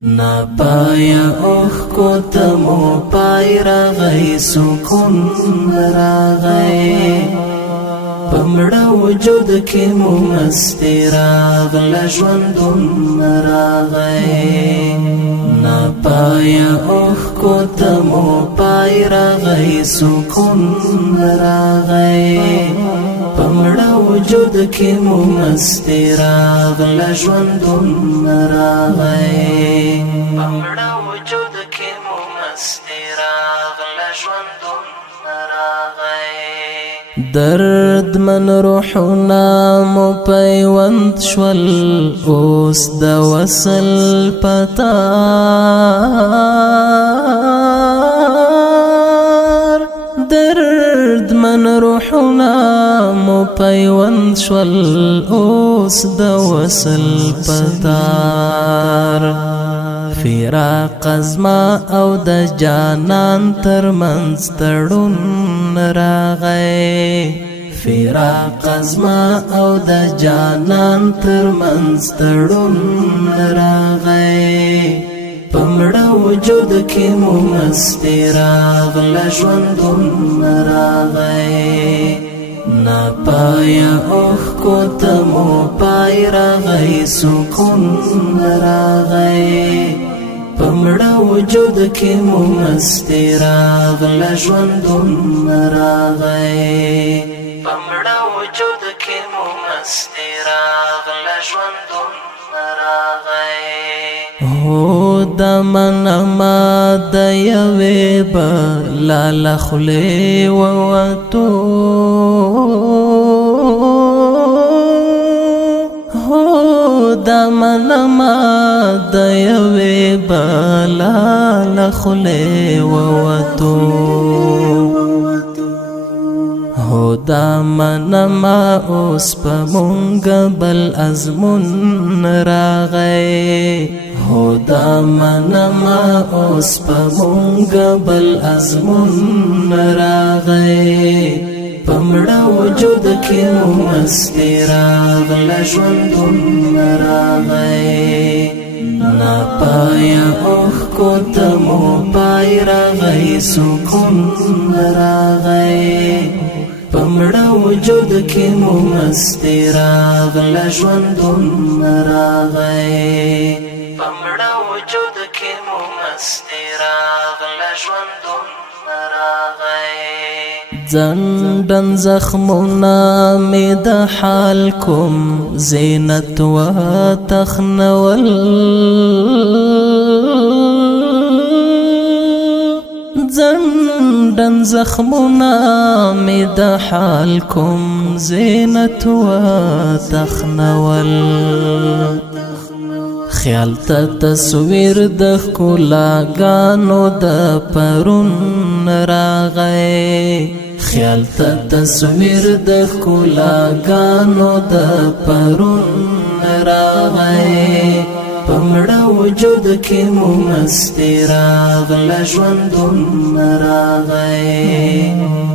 Na paya ko tamo pay ragai sukun ragai pamda wujud ki mu masti ragla jwandun ragai na paya ko tamo pay ragai sukun ragai pamda wujud ki mu masti ragla jwandun ragai pamda wujud ki mu masti ragla jwandun ragai درد من روحنا مو پیوند شول اوس د وصل پتار درد من روحنا مو پیوند شول اوس د وصل پتار فراق ازما او د جانان ترمنځ تړون راغی فراق ازما او د جانان ترمنځ تړون راغی پمړه وجود کې مو مستی راغله ژوندون راغی نا پایا اوښکو ته مو پای راغی سکون راغی پمړه وجود کې مو مستی راغله ژوندون راغی پمړه وجود کې مو مستی راغله ژوندون راغی هو د منما د یوې بلاله خولې ووتو دا منما د یوې بلاله خولې ووتو هو دا منما اوس په مونږ بل ازمون راغی هو دا منما اوس په مونږ بل ازمون راغی پمړه وجود کې مو مستی راغله ژوندون راغی نا پایا اوښکو ته مو پای راغی سکون راغی پمړه وجود کې مو مستی راغله ژوندون راغی پمړه وجود کې مو مستی راغله ژوندون راغی زندن زخمنا می د حال کوم زینت و تخنول زندن زخمنا می د حال کوم زینت و تخنول خیال ته تصویر د ښکلاګانو د پرون راغی خیال ته تصویر د ښکلاګانو د پرون راغی پمړه وجود کې مو مستی راغله ژوندون راغی